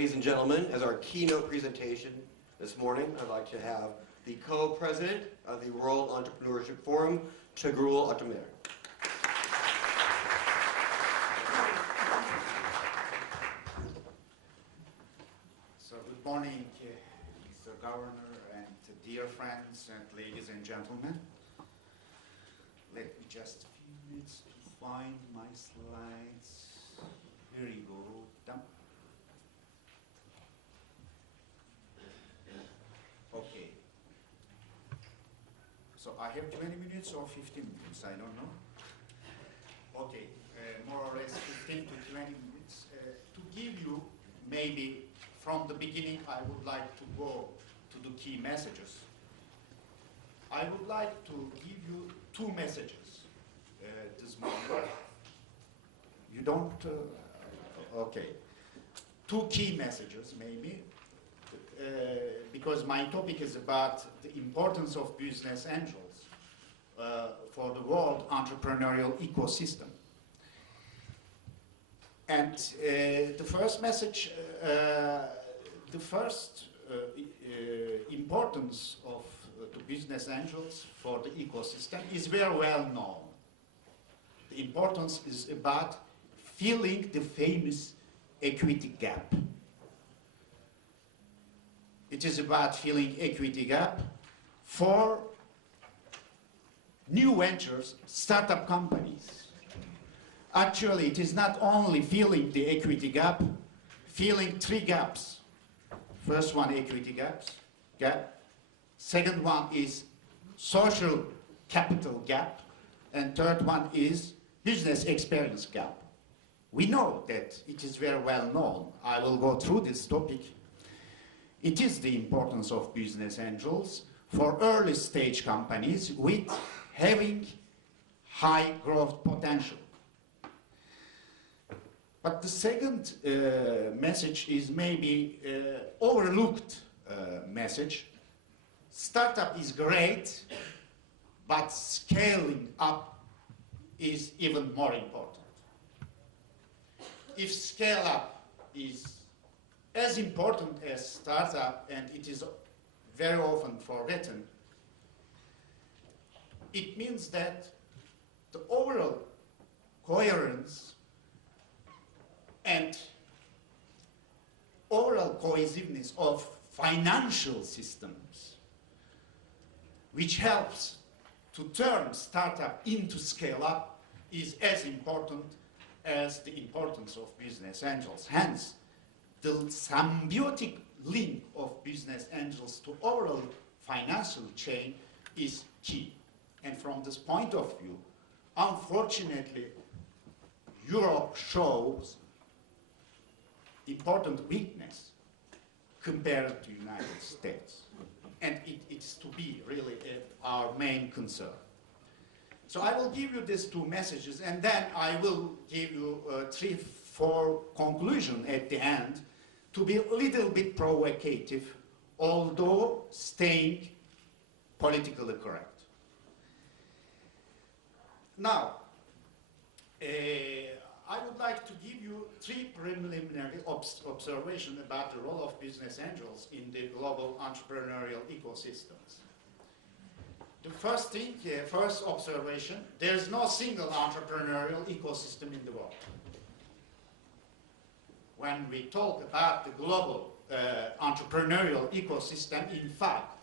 ladies and gentlemen, as our keynote presentation this morning, I'd like to have the co-president of the World Entrepreneurship Forum, Tuğrul Atamer. So good morning, Mr. Governor and dear friends and ladies and gentlemen. Let me just a few minutes to find my slides. Here you go. Done. Okay. So I have 20 minutes or 15 minutes, I don't know. Okay, more or less 15 to 20 minutes. To give you, maybe from the beginning, I would like to go to the key messages. I would like to give you two messages this morning. You don't? Okay. Two key messages, maybe, because my topic is about the importance of business angels for the world entrepreneurial ecosystem. And the first message, the first importance of the business angels for the ecosystem is very well known. The importance is about filling the famous equity gap. It is about filling equity gap for new ventures, startup companies. Actually, it is not only filling the equity gap, filling three gaps. First one, equity gap. Second one is social capital gap. And third one is business experience gap. We know that it is very well known. I will go through this topic. It is the importance of business angels for early stage companies with having high growth potential. But the second message is maybe overlooked message. Startup is great, but scaling up is even more important. If scale up is as important as startup, and it is very often forgotten, it means that the overall coherence and overall cohesiveness of financial systems, which helps to turn startup into scale up, is as important as the importance of business angels. Hence, the symbiotic link of business angels to overall financial chain is key. And from this point of view, unfortunately, Europe shows important weakness compared to United States. And it's to be really our main concern. So I will give you these two messages, and then I will give you 3-4 conclusions at the end to be a little bit provocative, although staying politically correct. Now, I would like to give you 3 preliminary observations about the role of business angels in the global entrepreneurial ecosystems. The first thing, first observation, there is no single entrepreneurial ecosystem in the world. When we talk about the global entrepreneurial ecosystem, in fact,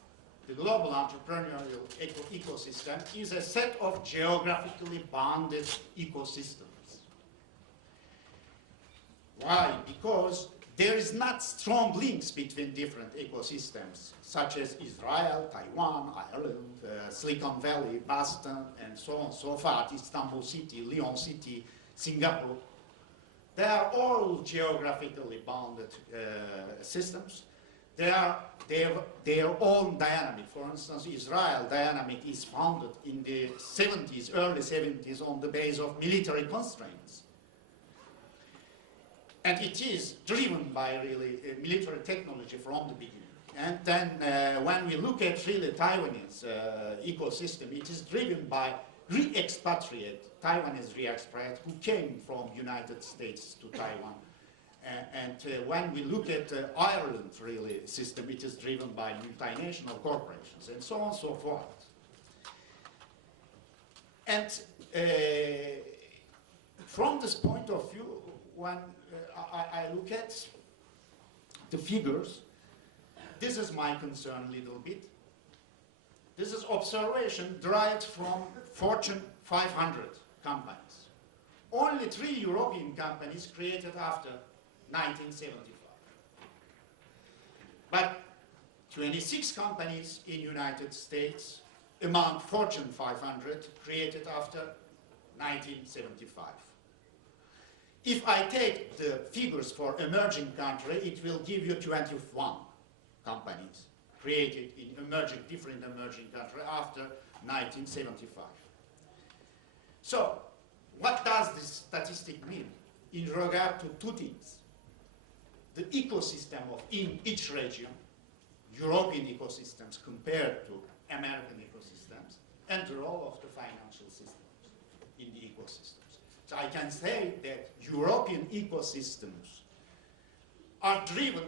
the global entrepreneurial ecosystem is a set of geographically bounded ecosystems. Why? Because there is not strong links between different ecosystems, such as Israel, Taiwan, Ireland, Silicon Valley, Boston, and so on and so forth, Istanbul City, Lyon City, Singapore. They are all geographically bounded systems. They have their own dynamic. For instance, Israel dynamic is founded in the 70s, early 70s, on the base of military constraints. And it is driven by really military technology from the beginning. And then when we look at really Taiwanese ecosystem, it is driven by Taiwanese re-expatriate who came from United States to Taiwan when we look at Ireland, really, system, it is driven by multinational corporations and so on and so forth. And from this point of view, when I look at the figures, this is my concern a little bit. This is observation derived from Fortune 500 companies. Only 3 European companies created after 1975. But 26 companies in United States among Fortune 500 created after 1975. If I take the figures for emerging country, it will give you 21 companies created in different emerging countries after 1975. So, what does this statistic mean in regard to two things? The ecosystem of in each region, European ecosystems compared to American ecosystems, and the role of the financial systems in the ecosystems. So I can say that European ecosystems are driven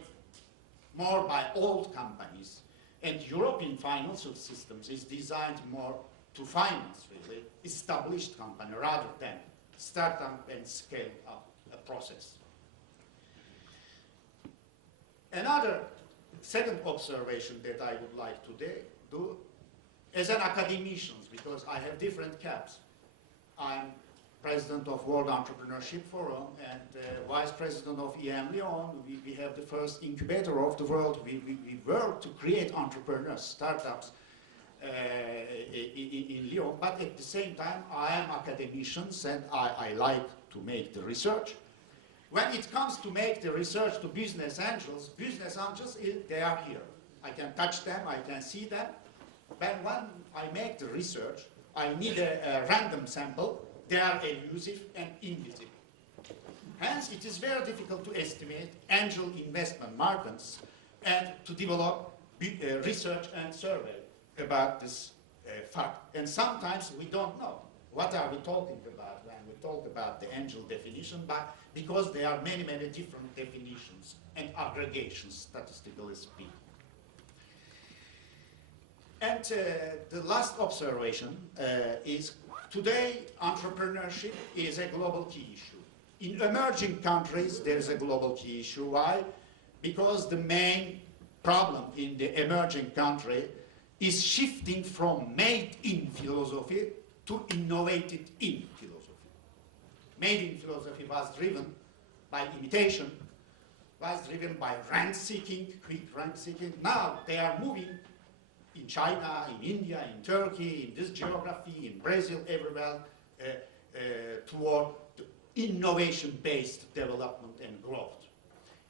more by old companies, and European financial systems is designed more to finance, really, established company rather than startup and scale up a process. Another second observation that I would like to do, as an academician, because I have different caps. I'm president of World Entrepreneurship Forum and vice president of EM Lyon. We have the first incubator of the world. We work to create entrepreneurs, startups in Lyon, but at the same time I am academician and I like to make the research. When it comes to make the research to business angels, they are here. I can touch them, I can see them. But when I make the research, I need a random sample. They are elusive and invisible. Hence, it is very difficult to estimate angel investment markets and to develop research and survey about this fact. And sometimes we don't know what are we talking about when we talk about the angel definition, but because there are many, many different definitions and aggregations, statistically speaking. And the last observation is today entrepreneurship is a global key issue. In emerging countries, there is a global key issue. Why? Because the main problem in the emerging country is shifting from made-in philosophy to innovated-in philosophy. Made-in philosophy was driven by imitation, was driven by rent-seeking, quick rent-seeking. Now they are moving in China, in India, in Turkey, in this geography, in Brazil, everywhere, toward innovation-based development and growth.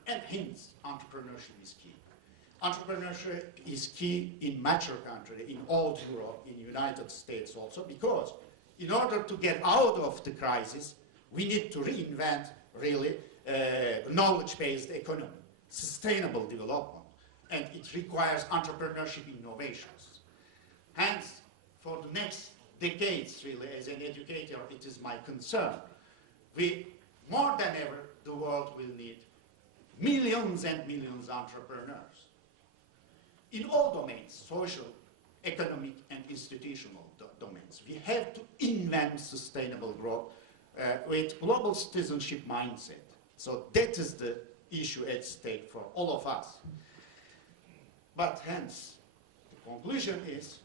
And hence, entrepreneurship is key. Entrepreneurship is key in mature countries, in old Europe, in the United States also, because in order to get out of the crisis, we need to reinvent, really, knowledge-based economy, sustainable development. And it requires entrepreneurship innovations. Hence, for the next decades, really, as an educator, it is my concern. More than ever, the world will need millions and millions of entrepreneurs in all domains, social, economic, and institutional domains. We have to invent sustainable growth with global citizenship mindset. So that is the issue at stake for all of us. But hence, the conclusion is,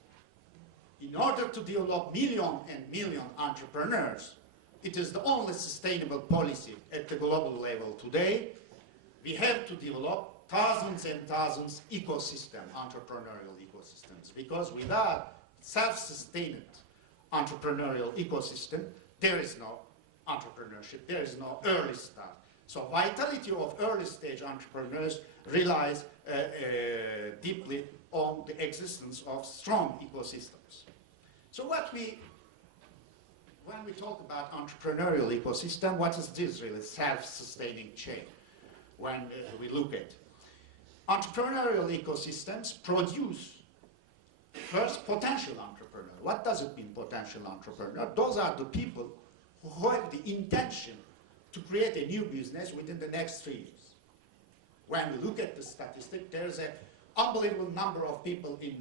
in order to develop million and million entrepreneurs, it is the only sustainable policy at the global level today. We have to develop thousands and thousands entrepreneurial ecosystems, because without self-sustained entrepreneurial ecosystem, there is no entrepreneurship, there is no early start. So vitality of early stage entrepreneurs relies deeply on the existence of strong ecosystems. So when we talk about entrepreneurial ecosystem, what is this really self-sustaining chain? When we look at entrepreneurial ecosystems produce first potential entrepreneur. What does it mean, potential entrepreneur? Those are the people who have the intention to create a new business within the next 3 years. When we look at the statistic, there's an unbelievable number of people in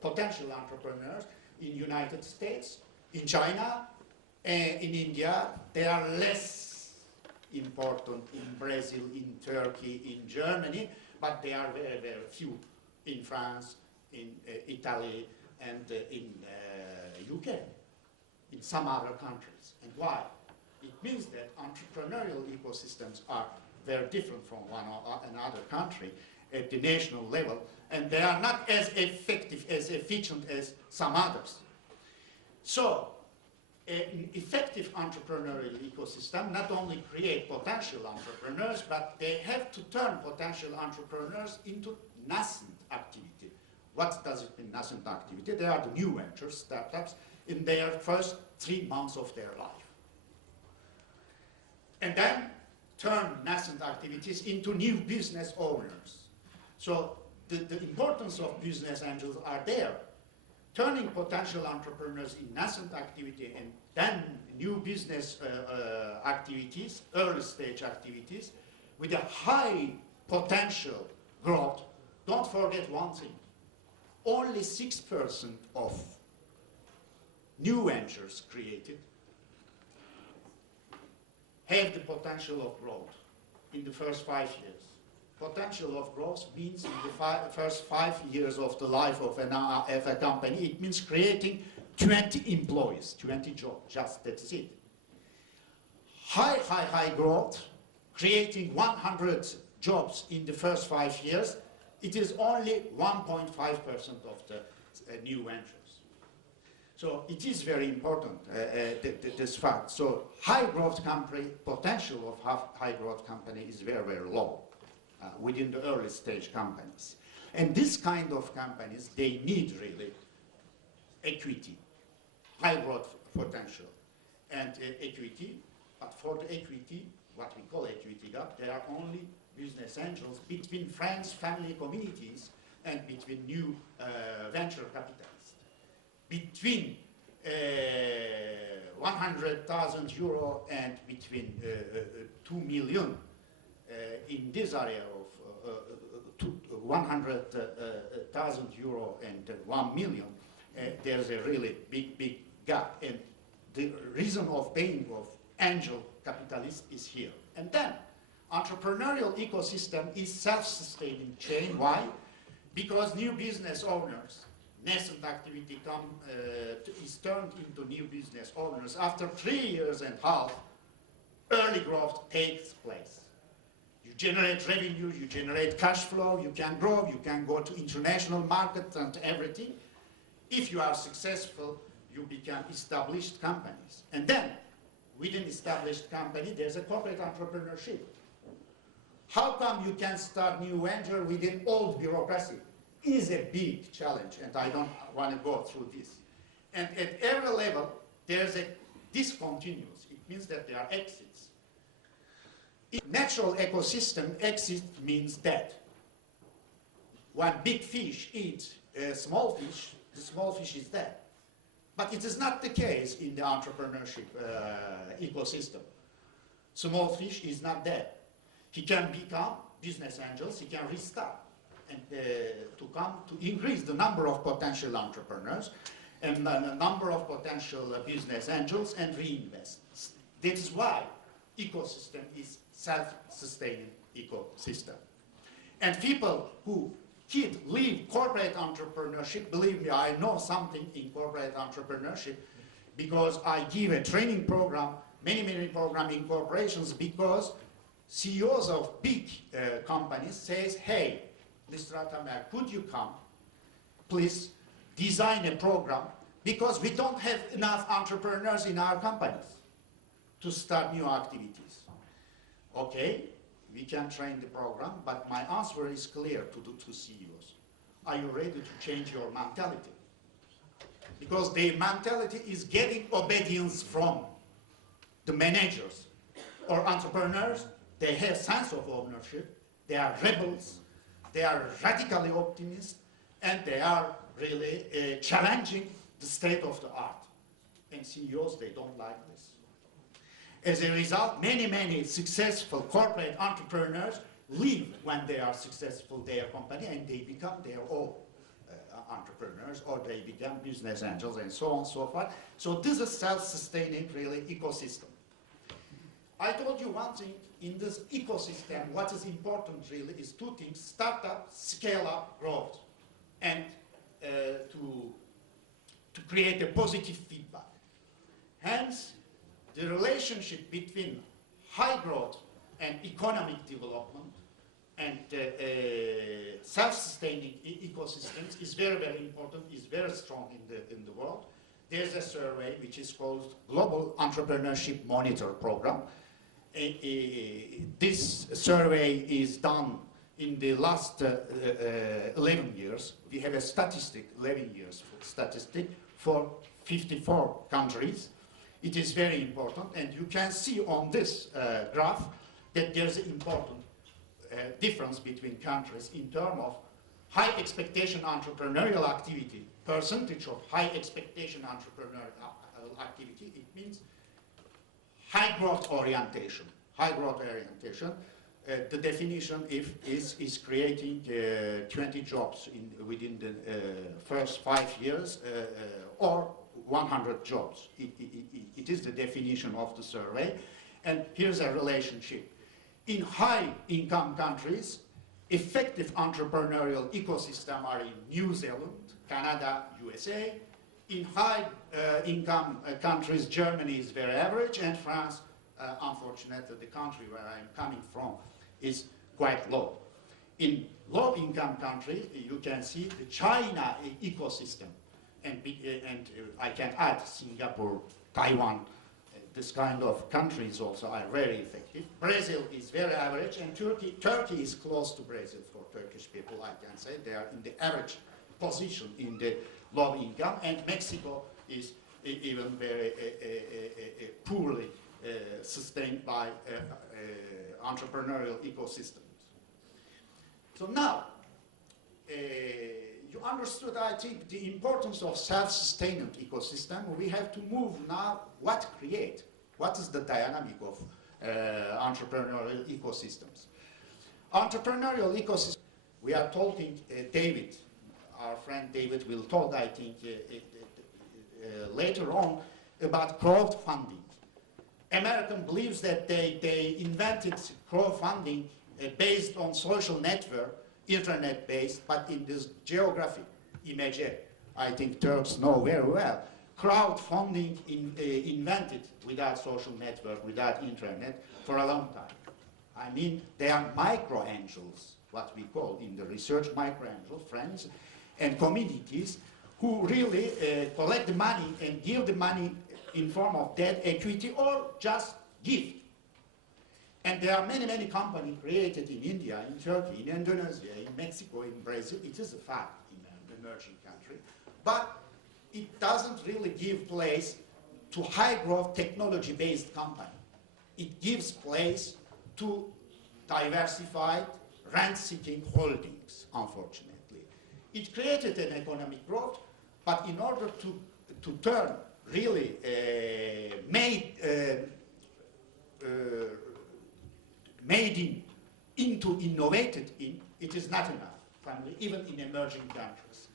potential entrepreneurs in United States, in China, in India. They are less important in Brazil, in Turkey, in Germany, but they are very, very few in France, in Italy, and in UK, in some other countries. And why? It means that entrepreneurial ecosystems are very different from one or another country at the national level, and they are not as effective, as efficient as some others. So, an effective entrepreneurial ecosystem not only create potential entrepreneurs, but they have to turn potential entrepreneurs into nascent activity. What does it mean, nascent activity? They are the new ventures, startups, in their first 3 months of their life. And then turn nascent activities into new business owners. So the importance of business angels are there. Turning potential entrepreneurs in nascent activity and then new business activities, early stage activities, with a high potential growth. Don't forget one thing. Only 6% of new ventures created have the potential of growth in the first 5 years. Potential of growth means in the first 5 years of the life of a company, it means creating 20 employees, 20 jobs, just that's it. High growth, creating 100 jobs in the first 5 years, it is only 1.5% of the new ventures. So it is very important, this fact. So high growth company, potential of high growth company is very, very low within the early stage companies. And this kind of companies, they need really equity, high growth potential and equity. But for the equity, what we call equity gap, there are only business angels between friends, family, communities, and between new venture capitalists. Between 100,000 euro and between 2 million in this area of 100,000 euro and 1 million, there's a really big gap. And the reason of paying of angel capitalists is here. And then entrepreneurial ecosystem is self-sustaining chain. Why? Because new business owners, nascent activity is turned into new business owners. After 3.5 years, early growth takes place. You generate revenue, you generate cash flow, you can grow, you can go to international markets and everything. If you are successful, you become established companies. And then, within established company, there's a corporate entrepreneurship. How come you can start new venture within old bureaucracy? Is a big challenge, and I don't want to go through this. And at every level, there's a discontinuous. It means that there are exits. In natural ecosystem, exit means death. When big fish eat a small fish, the small fish is dead. But it is not the case in the entrepreneurship ecosystem. Small fish is not dead. He can become business angels, he can restart. And to increase the number of potential entrepreneurs and the number of potential business angels and reinvest. That is why ecosystem is self-sustaining ecosystem. And people who leave corporate entrepreneurship, believe me, I know something in corporate entrepreneurship because I give a training program, many programs in corporations, because CEOs of big companies says, hey, Mr. Atamer, could you come, please design a program, because we don't have enough entrepreneurs in our companies to start new activities. Okay, we can train the program, but my answer is clear to the two CEOs. Are you ready to change your mentality? Because their mentality is getting obedience from the managers or entrepreneurs. They have sense of ownership, they are rebels, they are radically optimist, and they are really challenging the state of the art. And CEOs, they don't like this. As a result, many successful corporate entrepreneurs leave when they are successful their company and they become their own entrepreneurs, or they become business angels and so on and so forth. So this is self-sustaining really ecosystem. I told you one thing, in this ecosystem, what is important really is two things: startup, scale up, growth, and to create a positive feedback. Hence, the relationship between high growth and economic development and self-sustaining ecosystems is very important, is very strong in the world. There's a survey which is called Global Entrepreneurship Monitor Program. This survey is done in the last 11 years. We have a statistic, 11 years statistic for 54 countries. It is very important, and you can see on this graph that there's an important difference between countries in terms of high expectation entrepreneurial activity, percentage of high expectation entrepreneurial activity. It means high growth orientation. High growth orientation. The definition is creating 20 jobs within the first 5 years or 100 jobs. It is the definition of the survey. And here's a relationship. In high income countries, effective entrepreneurial ecosystem are in New Zealand, Canada, USA. In high income countries, Germany is very average, and France, unfortunately, the country where I'm coming from, is quite low. In low income country, you can see the China ecosystem, and I can add Singapore, Taiwan. This kind of countries also are very effective. Brazil is very average, and Turkey is close to Brazil for Turkish people, I can say. They are in the average position in the low income, and Mexico is even very poorly sustained by entrepreneurial ecosystems. So now, you understood, I think, the importance of self-sustained ecosystem. We have to move now what is the dynamic of entrepreneurial ecosystems. Entrepreneurial ecosystem, we are talking, David, our friend David will talk, I think, later on about crowdfunding. American believes that they invented crowdfunding based on social network, internet-based, but in this geographic image, I think Turks know very well. Crowdfunding invented without social network, without internet, for a long time. I mean, they are micro-angels, what we call in the research micro-angel, friends and communities who really collect the money and give the money in form of debt, equity, or just gift. And there are many companies created in India, in Turkey, in Indonesia, in Mexico, in Brazil. It is a fact in an emerging country. But it doesn't really give place to high-growth technology-based company. It gives place to diversified, rent-seeking holdings, unfortunately. It created an economic growth, but in order to turn really made in into innovated in, it is not enough, frankly, even in emerging countries.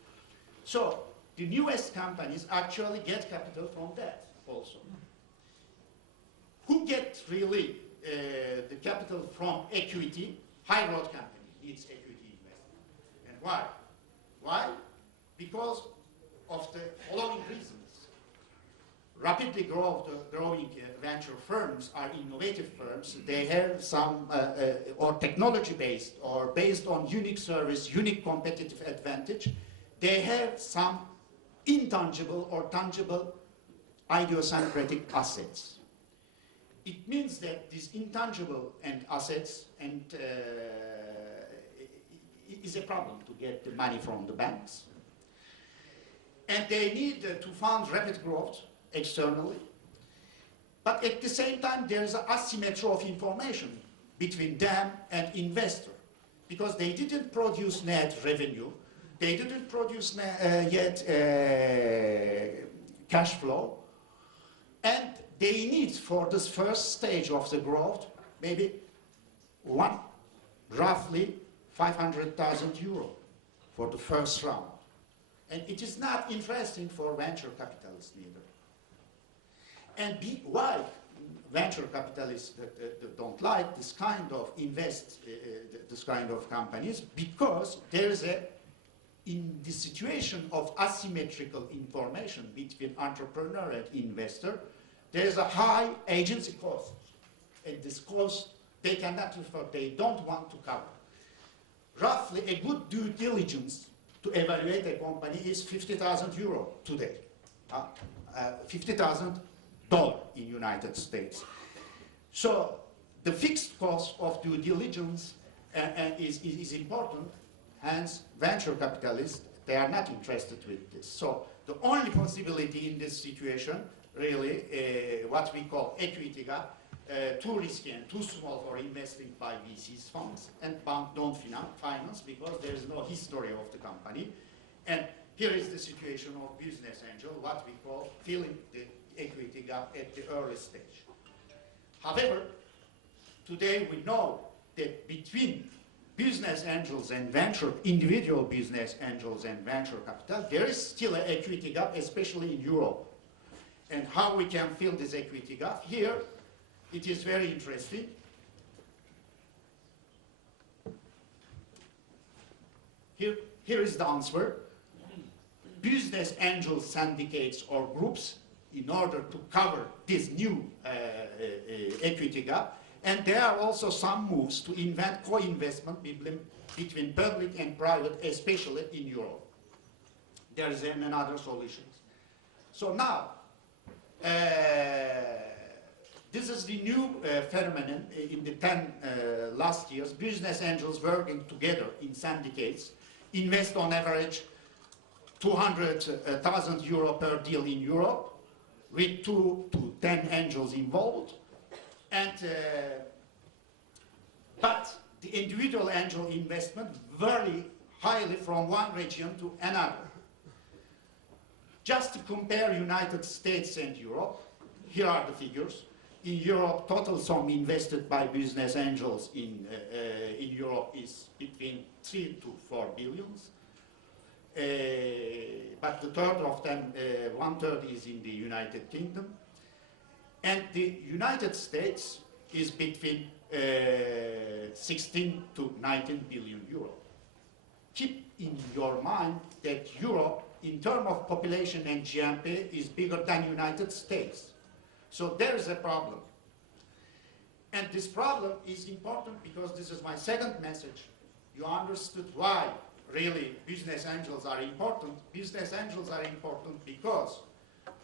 So the newest companies actually get capital from that also. Who get really the capital from equity? High growth company needs equity investment. And why? Why? Because of the following reasons. Rapidly growing venture firms are innovative firms. They have some, or technology-based, or based on unique service, unique competitive advantage. They have some intangible or tangible idiosyncratic assets. It means that these intangible and assets and is a problem to get the money from the banks. And they need to fund rapid growth externally. But at the same time, there's an asymmetry of information between them and investor, because they didn't produce net revenue, they didn't produce yet cash flow, and they need for this first stage of the growth maybe roughly 500,000 euro for the first round. And it is not interesting for venture capitalists neither. And why venture capitalists don't like this kind of this kind of companies? Because there is in the situation of asymmetrical information between entrepreneur and investor, there is a high agency cost. And this cost they cannot afford, they don't want to cover. Roughly a good due diligence to evaluate a company is 50,000 euro today. $50,000 in United States. So the fixed cost of due diligence is important, hence venture capitalists, they are not interested with this. So the only possibility in this situation, really, what we call equity gap, too risky and too small for investing by VCs funds, and bank don't finance because there is no history of the company. And here is the situation of business angel, what we call filling the equity gap at the early stage. However, today we know that between business angels and individual business angels and venture capital, there is still an equity gap, especially in Europe. And how we can fill this equity gap? Here, it is very interesting. Here is the answer. Business angel syndicates or groups in order to cover this new equity gap. And there are also some moves to invent co-investment between public and private, especially in Europe. There is another solution. So now, this is the new phenomenon in the 10 last years. Business angels working together in syndicates invest on average 200,000 euro per deal in Europe with 2 to 10 angels involved. And, but the individual angel investment vary highly from one region to another. Just to compare United States and Europe, here are the figures. In Europe, total sum invested by business angels in Europe is between 3 to 4 billions. But the third of them, 1/3 is in the United Kingdom. And the United States is between 16 to 19 billion euro. Keep in your mind that Europe, in terms of population and GNP, is bigger than United States. So there is a problem. And this problem is important because this is my second message. You understood why really business angels are important. Business angels are important because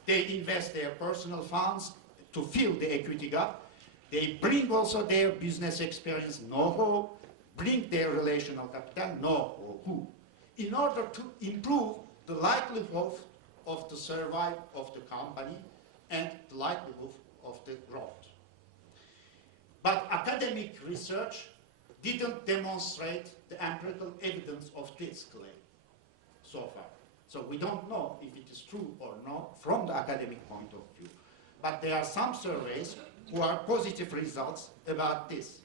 they invest their personal funds to fill the equity gap. They bring also their business experience, know-how, bring their relational capital, know-how, in order to improve the likelihood of the survival of the company and the likelihood of the growth. But academic research didn't demonstrate the empirical evidence of this claim so far. So we don't know if it is true or not from the academic point of view. But there are some surveys who are positive results about this.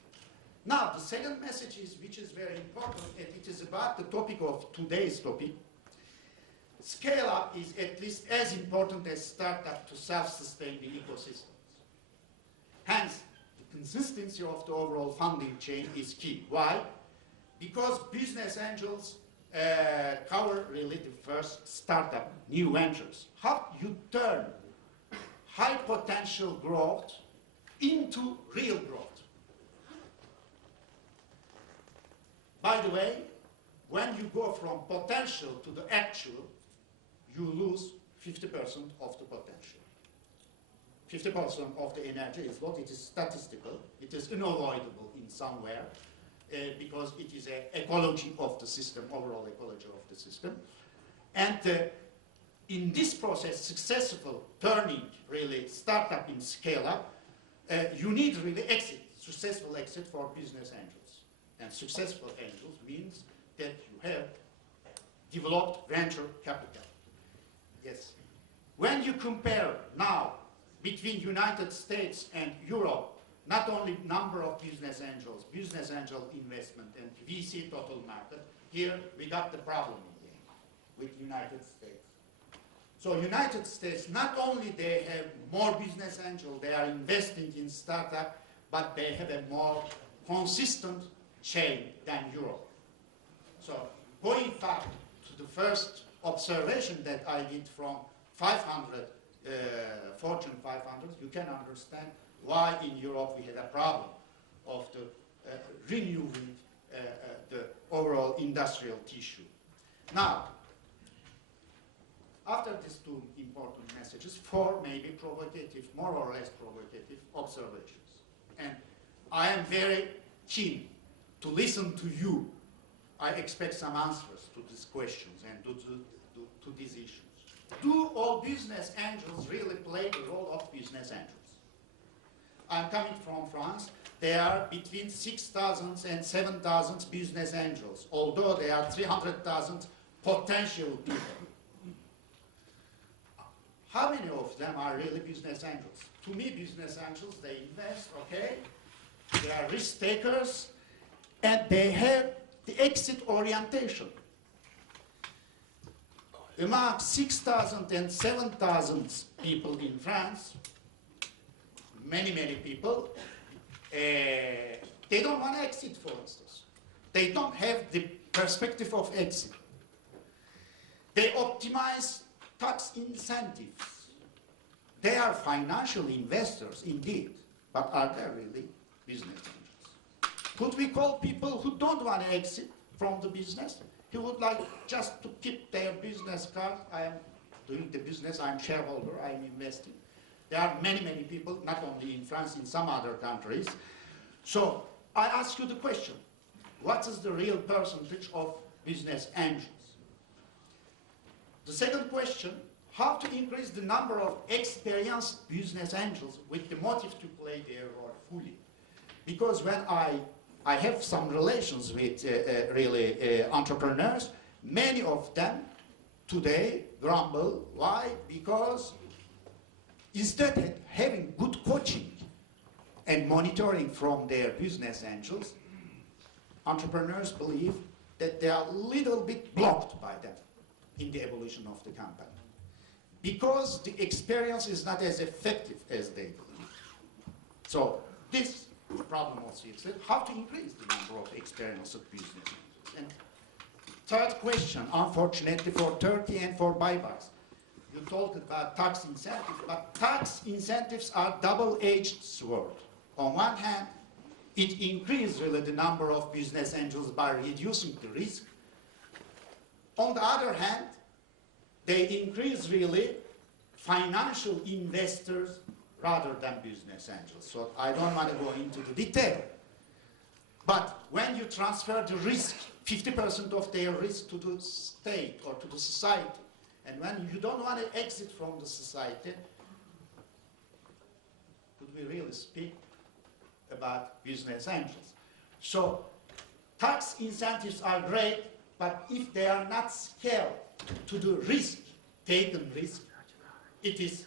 Now, the second message is, which is very important, and it is about the topic of today's topic. Scale-up is at least as important as startup to self-sustain the ecosystems. Hence, the consistency of the overall funding chain is key. Why? Because business angels cover really the first startup, new ventures. How you turn high potential growth into real growth. By the way, when you go from potential to the actual, you lose 50% of the potential. 50% of the energy is what? It is statistical. It is unavoidable in somewhere because it is an ecology of the system, overall ecology of the system. And in this process, successful turning really startup in scale up, you need really exit, successful exit for business angels. And successful angels means that you have developed venture capital. Yes. When you compare now between United States and Europe, not only number of business angels, business angel investment, and VC total market, here we got the problem again with United States. So United States, not only they have more business angels, they are investing in startup, but they have a more consistent chain than Europe. So going back to the first observation that I did from 500, Fortune 500, you can understand why in Europe we had a problem of the renewing the overall industrial tissue. Now, after these two important messages, four maybe provocative, more or less provocative observations. And I am very keen to listen to you. I expect some answers to these questions and to these issues. Do all business angels really play the role of business angels? I'm coming from France. There are between 6,000 and 7,000 business angels, although there are 300,000 potential people. How many of them are really business angels? To me, business angels, they invest, okay? They are risk takers, and they have the exit orientation. Among 6,000 and 7,000 people in France, many people, they don't want to exit, for instance. They don't have the perspective of exit. They optimize tax incentives. They are financial investors indeed, but are they really business angels? Could we call people who don't want to exit from the business, who would like just to keep their business card? I am doing the business, I'm shareholder, I'm investing. There are many people, not only in France, in some other countries. So I ask you the question, what is the real percentage of business angels? The second question, how to increase the number of experienced business angels with the motive to play their role fully? Because when I have some relations with really entrepreneurs, many of them today grumble. Why? Because instead of having good coaching and monitoring from their business angels, entrepreneurs believe that they are a little bit blocked by them in the evolution of the company, because the experience is not as effective as they believe. So this problem also is how to increase the number of experienced business angels. And third question, unfortunately for Turkey and for buybacks, you talked about tax incentives, but tax incentives are double-edged sword. On one hand, it increases really the number of business angels by reducing the risk. On the other hand, they increase really financial investors rather than business angels. So I don't want to go into the detail. But when you transfer the risk, 50% of their risk to the state or to the society, and when you don't want to exit from the society, could we really speak about business angels? So tax incentives are great, but if they are not scaled to the risk, taken risk, it is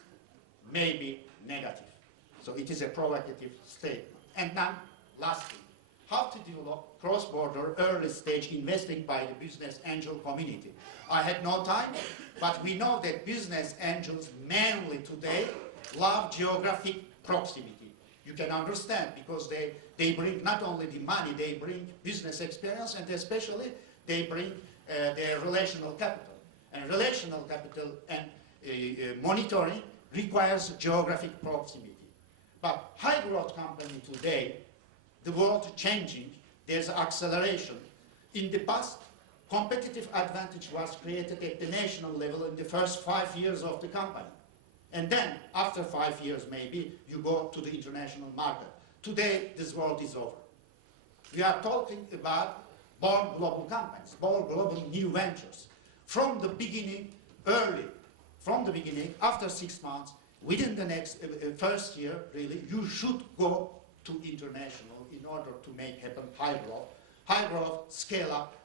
maybe negative. So it is a provocative statement. And then, lastly, how to develop cross-border early-stage investing by the business angel community. I had no time, but we know that business angels mainly today love geographic proximity. You can understand, because they bring not only the money, they bring business experience, and especially they bring their relational capital. And relational capital and monitoring requires geographic proximity. But high-growth company today, the world changing, there's acceleration. In the past, competitive advantage was created at the national level in the first 5 years of the company. And then, after 5 years maybe, you go to the international market. Today, this world is over. We are talking about born global companies, born global new ventures. From the beginning, after 6 months, within the next first year, really, you should go to international in order to make happen high growth. High growth, scale up,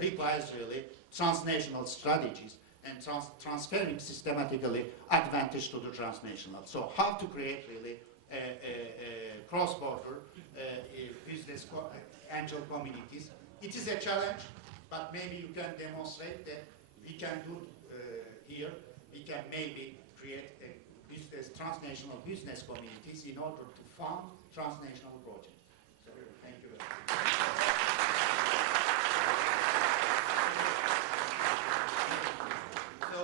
requires really transnational strategies. and transferring systematically advantage to the transnational. So how to create really cross-border business angel communities. It is a challenge, but maybe you can demonstrate that we can do here. We can maybe create transnational business communities in order to fund transnational projects. So thank you very much. So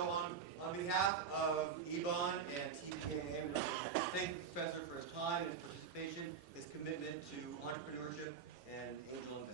on behalf of EBON and TPA, I thank the professor for his time, his participation, his commitment to entrepreneurship and angel investment.